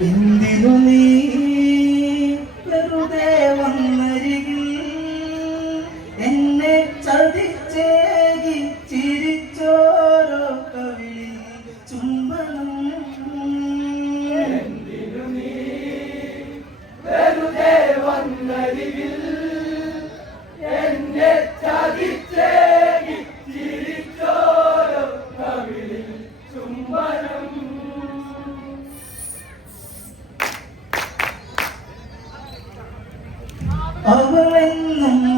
എന്തിനു നീ വെറുതെ വന്നരികിൽ? എന്നെ ചതിച്ചേകി ചിരിച്ചോരോ കവിളിൽ ചുംബനം? വെറുതെ വന്നരികിൽ? എന്നെ ചതിച്ചേകി ചിരിച്ചോരോ കവിളിൽ ചുംബനം? അവളെന്നും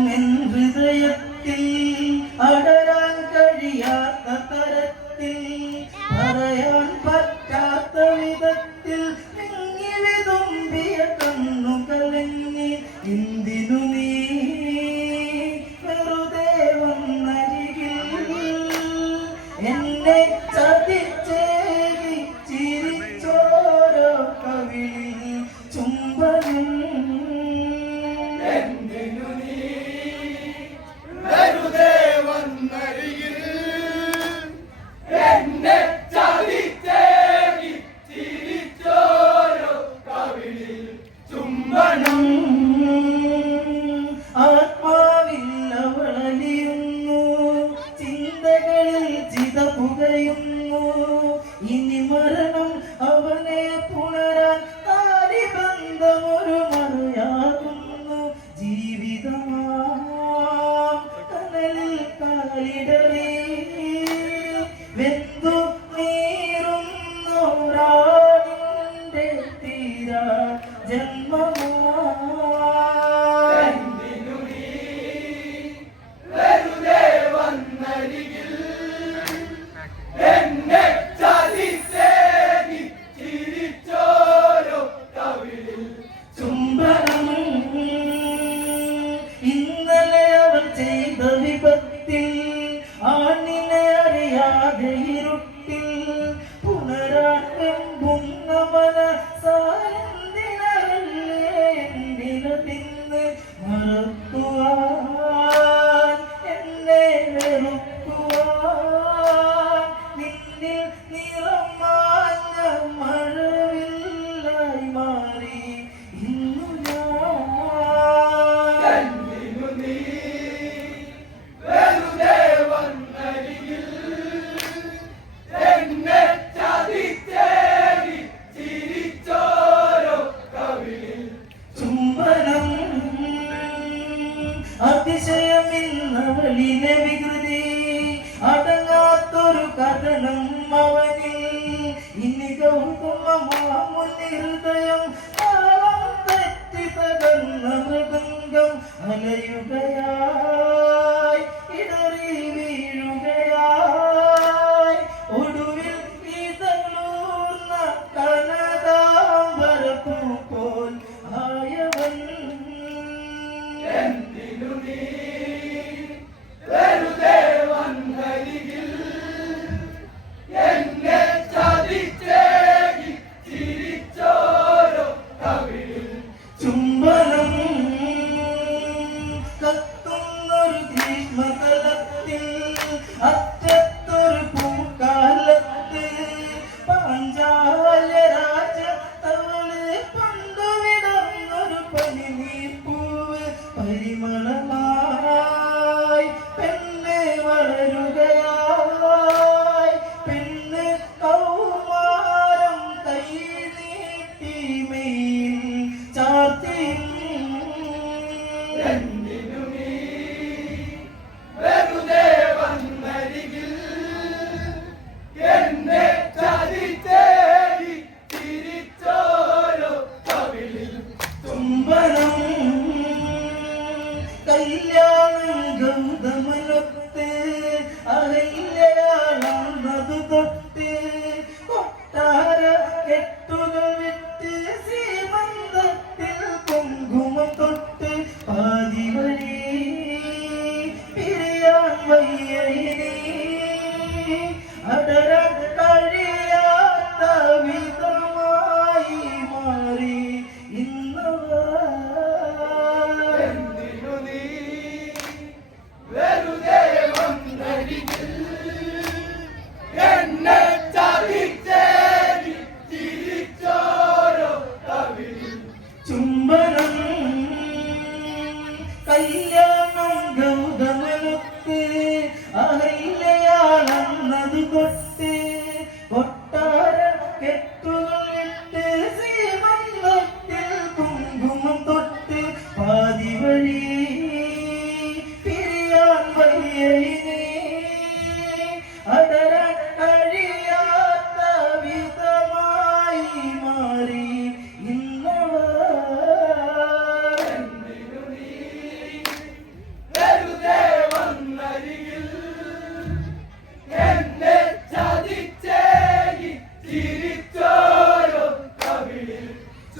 ചെയ്ത ജന്മമായി ഇന്നലെ അവർ ചെയ്ത വിപത്തിൽ ആണിനെ അറിയാതെ ഇരുട്ടിൽ പുനരാരംഭുന്നവന sorry. യുഗയുഗയായി ഇടറി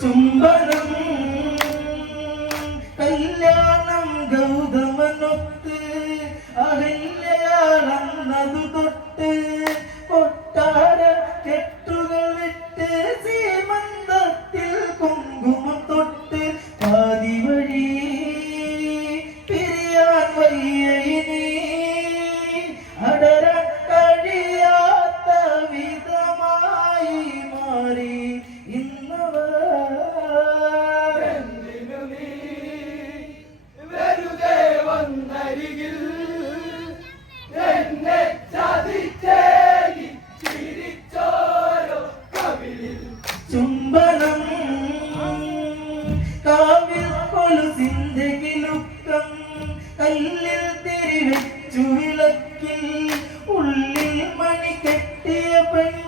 Tumba. ഉള്ളിൽ തിരിച്ചു വിളക്കിൽ ഉള്ളിൽ മണി കെട്ടിയ പെണ്ണ്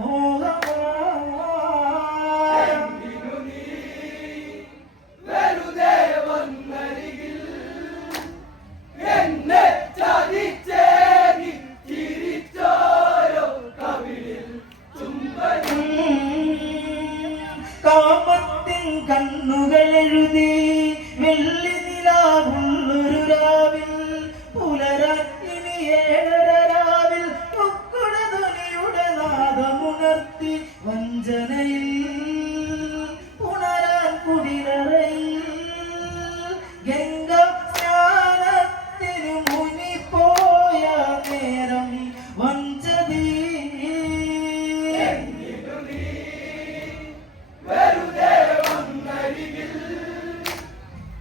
Oh,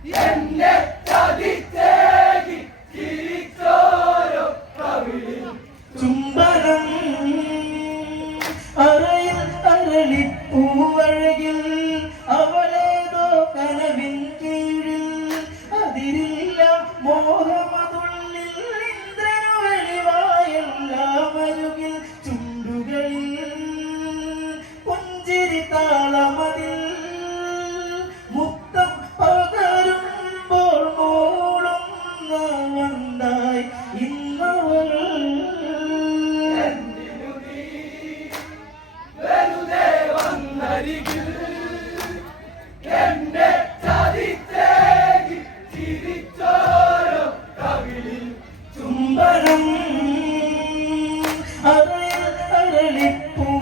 എന്നെ நிற்கும்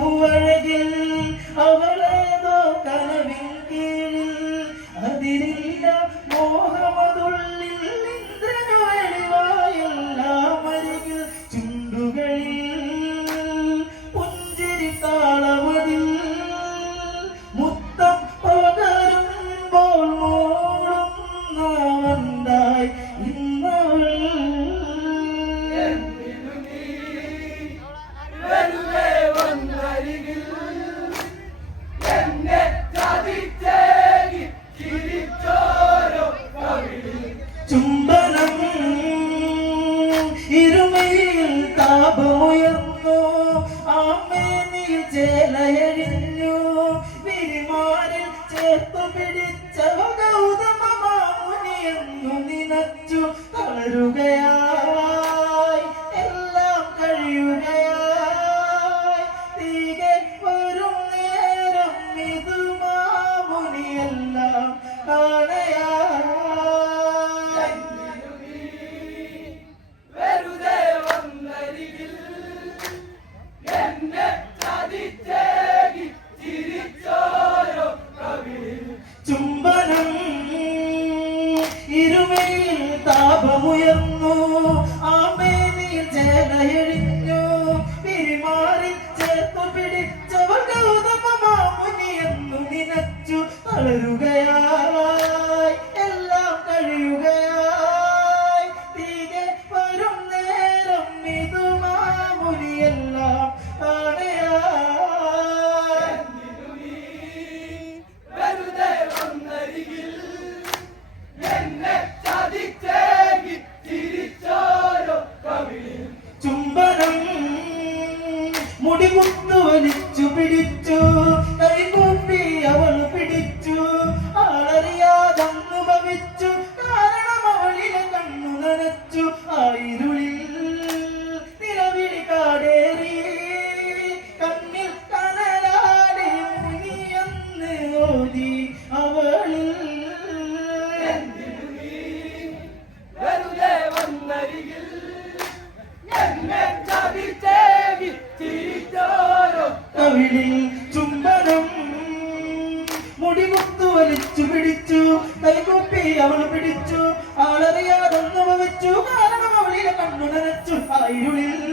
മാമുനിയെന്നു നിനച്ചു തളരുകയായി తాపము ఎంత നനച്ചു